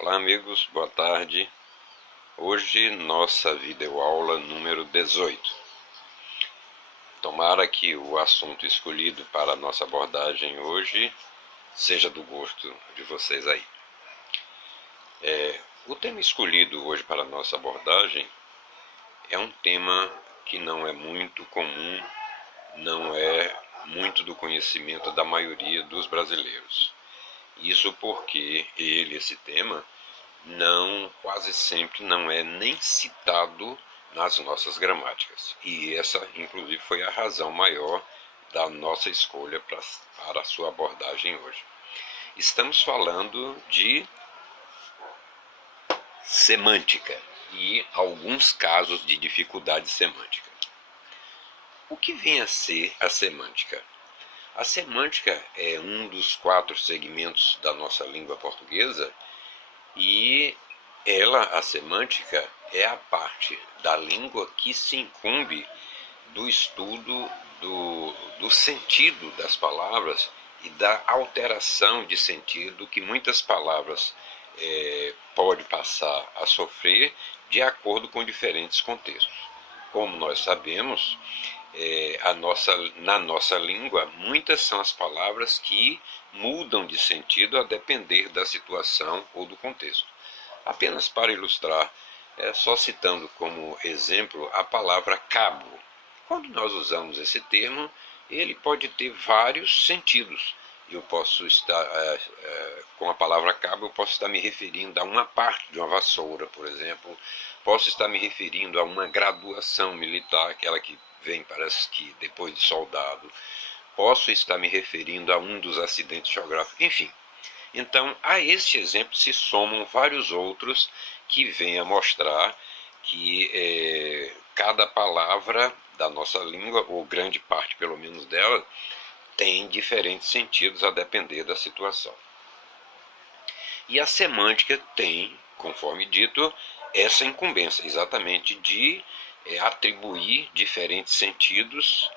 Olá amigos, boa tarde. Hoje nossa videoaula número 18. Tomara que o assunto escolhido para a nossa abordagem hoje seja do gosto de vocês aí. O tema escolhido hoje para a nossa abordagem é um tema que não é muito comum, não é muito do conhecimento da maioria dos brasileiros. Isso porque esse tema, quase sempre não é nem citado nas nossas gramáticas. E essa, inclusive, foi a razão maior da nossa escolha para a sua abordagem hoje. Estamos falando de semântica e alguns casos de dificuldade semântica. O que vem a ser a semântica? A semântica é um dos 4 segmentos da nossa língua portuguesa e a semântica, é a parte da língua que se incumbe do estudo do sentido das palavras e da alteração de sentido que muitas palavras pode passar a sofrer de acordo com diferentes contextos. Como nós sabemos, na nossa língua, muitas são as palavras que mudam de sentido a depender da situação ou do contexto. Apenas para ilustrar, só citando como exemplo a palavra cabo. Quando nós usamos esse termo, ele pode ter vários sentidos. Eu posso estar, com a palavra cabo, eu posso estar me referindo a uma parte de uma vassoura, por exemplo. Posso estar me referindo a uma graduação militar, aquela que vem, parece que depois de soldado. Posso estar me referindo a um dos acidentes geográficos, enfim. Então, a este exemplo se somam vários outros que vêm a mostrar que cada palavra da nossa língua, ou grande parte pelo menos dela, tem diferentes sentidos a depender da situação. E a semântica tem, conforme dito, essa incumbência exatamente de atribuir diferentes sentidos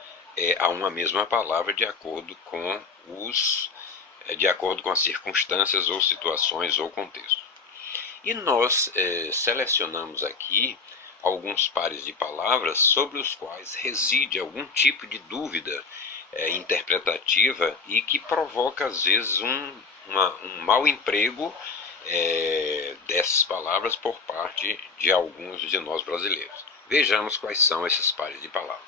a uma mesma palavra de acordo com as circunstâncias ou situações ou contextos. E nós selecionamos aqui alguns pares de palavras sobre os quais reside algum tipo de dúvida interpretativa e que provoca às vezes um mau emprego dessas palavras por parte de alguns de nós brasileiros. Vejamos quais são esses pares de palavras.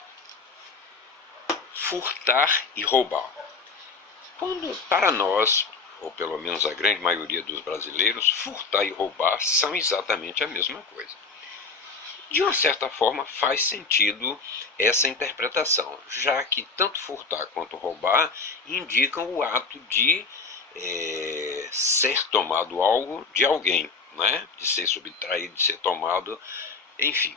Furtar e roubar. Quando, para nós, ou pelo menos a grande maioria dos brasileiros, furtar e roubar são exatamente a mesma coisa. De uma certa forma, faz sentido essa interpretação, já que tanto furtar quanto roubar indicam o ato de ser tomado algo de alguém, né? De ser subtraído, de ser tomado, enfim.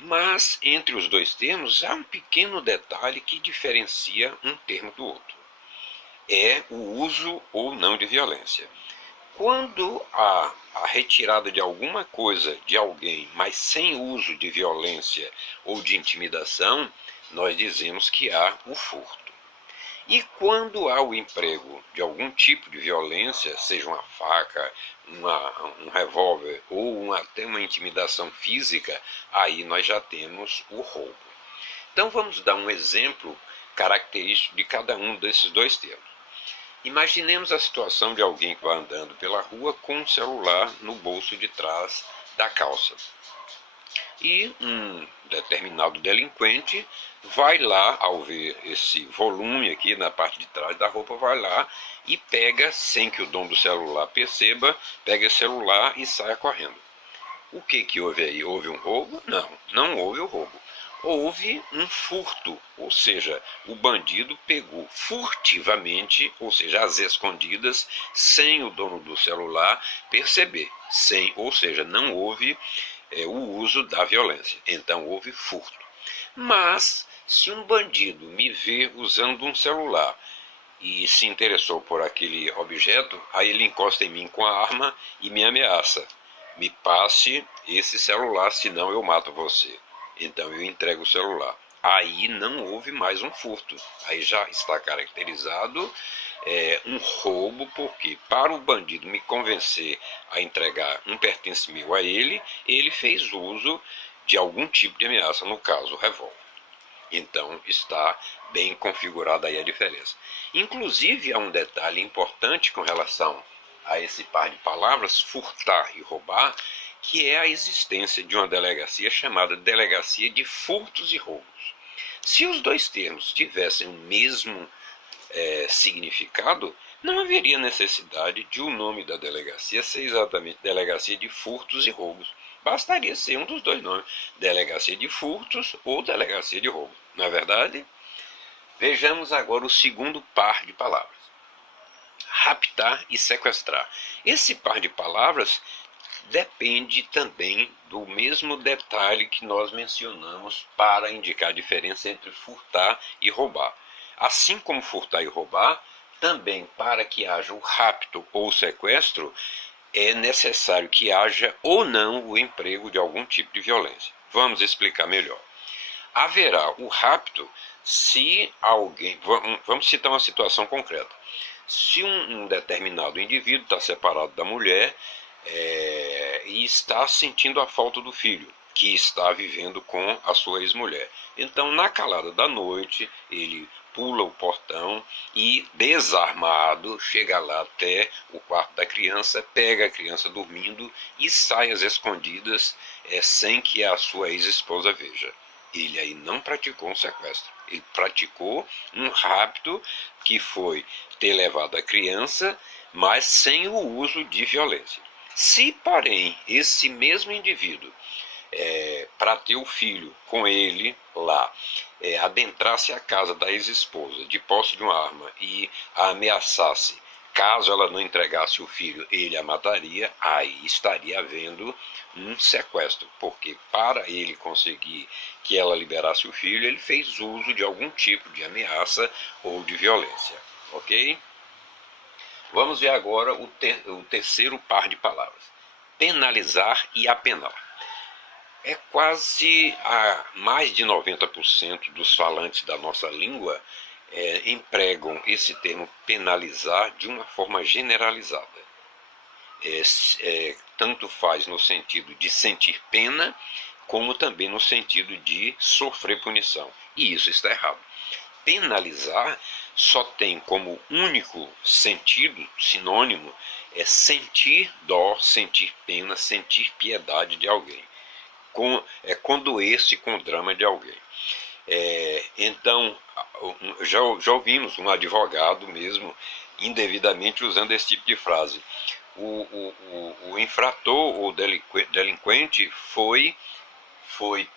Mas, entre os dois termos, há um pequeno detalhe que diferencia um termo do outro. É o uso ou não de violência. Quando há a retirada de alguma coisa de alguém, mas sem uso de violência ou de intimidação, nós dizemos que há o furto. E quando há o emprego de algum tipo de violência, seja uma faca, um revólver ou até uma intimidação física, aí nós já temos o roubo. Então vamos dar um exemplo característico de cada um desses dois termos. Imaginemos a situação de alguém que vai andando pela rua com um celular no bolso de trás da calça. E um determinado delinquente vai lá, ao ver esse volume aqui na parte de trás da roupa, vai lá e pega, sem que o dono do celular perceba, pega o celular e sai correndo. O que houve aí? Houve um roubo? Não houve o roubo. Houve um furto, ou seja, o bandido pegou furtivamente, ou seja, às escondidas, sem o dono do celular perceber, ou seja, não houve o uso da violência, então houve furto. Mas, se um bandido me vê usando um celular e se interessou por aquele objeto, aí ele encosta em mim com a arma e me ameaça. Me passe esse celular, senão eu mato você. Então eu entrego o celular. aí não houve mais um furto. Aí já está caracterizado um roubo, porque para o bandido me convencer a entregar um pertence meu a ele, ele fez uso de algum tipo de ameaça, no caso, o revólver. Então está bem configurada aí a diferença. Inclusive há um detalhe importante com relação a esse par de palavras, furtar e roubar, que é a existência de uma delegacia chamada Delegacia de Furtos e Roubos. Se os dois termos tivessem o mesmo significado, não haveria necessidade de o nome da delegacia ser exatamente Delegacia de Furtos e Roubos. Bastaria ser um dos dois nomes, Delegacia de Furtos ou Delegacia de Roubo. Não é verdade? Vejamos agora o segundo par de palavras. Raptar e sequestrar. Esse par de palavras depende também do mesmo detalhe que nós mencionamos para indicar a diferença entre furtar e roubar. Assim como furtar e roubar, também para que haja o rapto ou sequestro, é necessário que haja ou não o emprego de algum tipo de violência. Vamos explicar melhor. Haverá o rapto se alguém... Vamos citar uma situação concreta. Se um determinado indivíduo está separado da mulher e está sentindo a falta do filho, que está vivendo com a sua ex-mulher. Então, na calada da noite, ele pula o portão e, desarmado, chega lá até o quarto da criança, pega a criança dormindo e sai às escondidas sem que a sua ex-esposa veja. Ele aí não praticou um sequestro, ele praticou um rapto, que foi ter levado a criança, mas sem o uso de violência. Se, porém, esse mesmo indivíduo, para ter o filho com ele lá, adentrasse a casa da ex-esposa de posse de uma arma e a ameaçasse, caso ela não entregasse o filho, ele a mataria, aí estaria havendo um sequestro, porque para ele conseguir que ela liberasse o filho, ele fez uso de algum tipo de ameaça ou de violência. Ok? Vamos ver agora o terceiro par de palavras. Penalizar e apenar. Quase mais de 90% dos falantes da nossa língua empregam esse termo penalizar de uma forma generalizada. Tanto faz no sentido de sentir pena, como também no sentido de sofrer punição. E isso está errado. Penalizar só tem como único sentido, sinônimo, sentir dó, sentir pena, sentir piedade de alguém. Condoer-se com o drama de alguém. Então, já ouvimos um advogado mesmo indevidamente usando esse tipo de frase. O infrator ou delinquente foi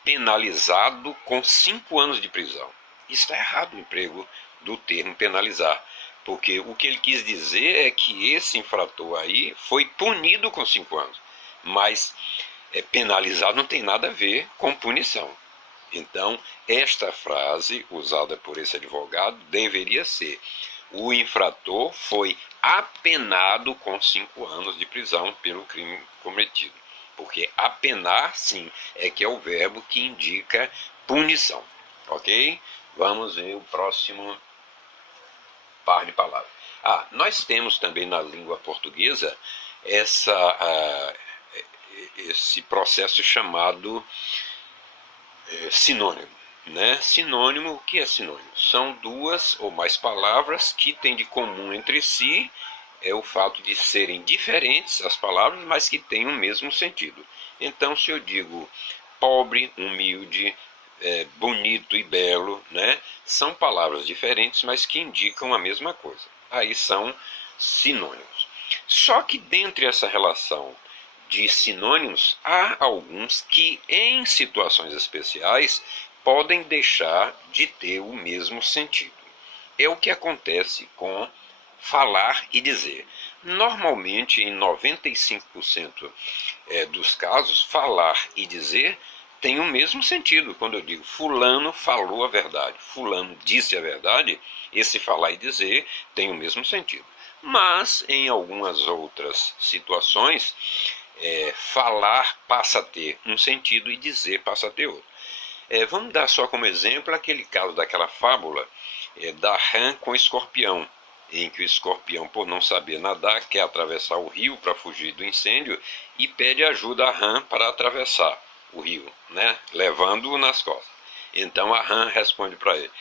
penalizado com 5 anos de prisão. Está errado o emprego do termo penalizar, porque o que ele quis dizer é que esse infrator aí foi punido com 5 anos, mas penalizar não tem nada a ver com punição. Então, esta frase usada por esse advogado deveria ser: o infrator foi apenado com 5 anos de prisão pelo crime cometido. Porque apenar, sim, que é o verbo que indica punição. Ok? Vamos ver o próximo par de palavras. Nós temos também na língua portuguesa esse processo chamado sinônimo. Né? Sinônimo, o que é sinônimo? São duas ou mais palavras que têm de comum entre si o fato de serem diferentes as palavras, mas que têm o mesmo sentido. Então, se eu digo pobre, humilde, bonito e belo, né? São palavras diferentes, mas que indicam a mesma coisa. Aí são sinônimos. Só que dentre essa relação de sinônimos, há alguns que, em situações especiais, podem deixar de ter o mesmo sentido. É o que acontece com falar e dizer. Normalmente, em 95% dos casos, falar e dizer tem o mesmo sentido. Quando eu digo fulano falou a verdade, fulano disse a verdade, esse falar e dizer tem o mesmo sentido. Mas, em algumas outras situações, falar passa a ter um sentido e dizer passa a ter outro. Vamos dar só como exemplo aquele caso daquela fábula da rã com o escorpião, em que o escorpião, por não saber nadar, quer atravessar o rio para fugir do incêndio e pede ajuda à rã para atravessar o rio, né? Levando-o nas costas. Então a rã responde para ele.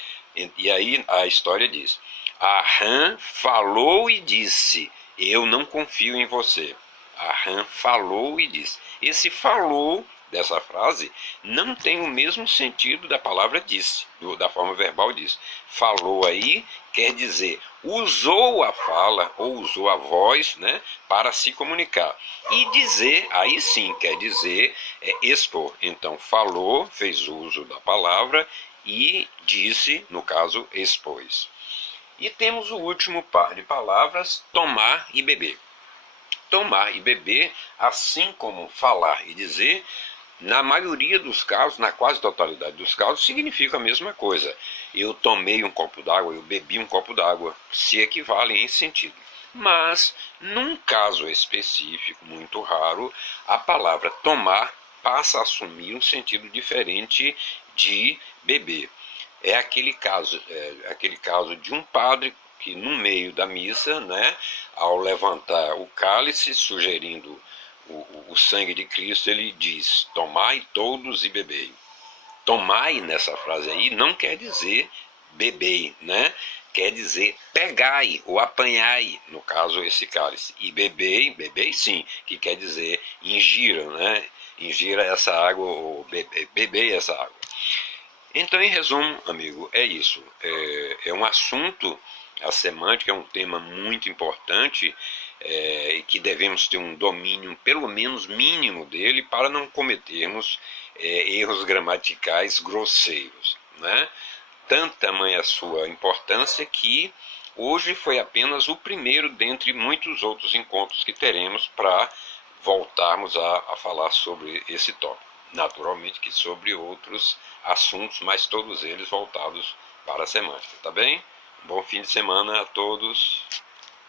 E aí a história diz: a rã falou e disse: eu não confio em você. A rã falou e disse. Esse falou dessa frase não tem o mesmo sentido da palavra disse, da forma verbal disse. Falou aí quer dizer usou a fala ou usou a voz, né, para se comunicar. E dizer, aí sim quer dizer expor. Então falou, fez uso da palavra, e disse, no caso, expôs. E temos o último par de palavras, tomar e beber. Tomar e beber, assim como falar e dizer, na maioria dos casos, na quase totalidade dos casos, significa a mesma coisa. Eu tomei um copo d'água, eu bebi um copo d'água, se equivalem em sentido. Mas, num caso específico, muito raro, a palavra tomar passa a assumir um sentido diferente de beber. É aquele caso de um padre que no meio da missa, né, ao levantar o cálice, sugerindo o sangue de Cristo, ele diz: tomai todos e bebei. Tomai nessa frase aí não quer dizer bebei, né? Quer dizer pegai ou apanhai, no caso esse cálice. E bebei, bebei sim, que quer dizer ingira, né? Ingira essa água ou bebei essa água. Então, em resumo, amigo, é isso. É um assunto, a semântica é um tema muito importante e que devemos ter um domínio, pelo menos mínimo, dele para não cometermos erros gramaticais grosseiros, né? Tamanha a sua importância que hoje foi apenas o primeiro dentre muitos outros encontros que teremos para voltarmos a falar sobre esse tópico. Naturalmente que sobre outros assuntos, mas todos eles voltados para a semântica, tá bem? Bom fim de semana a todos.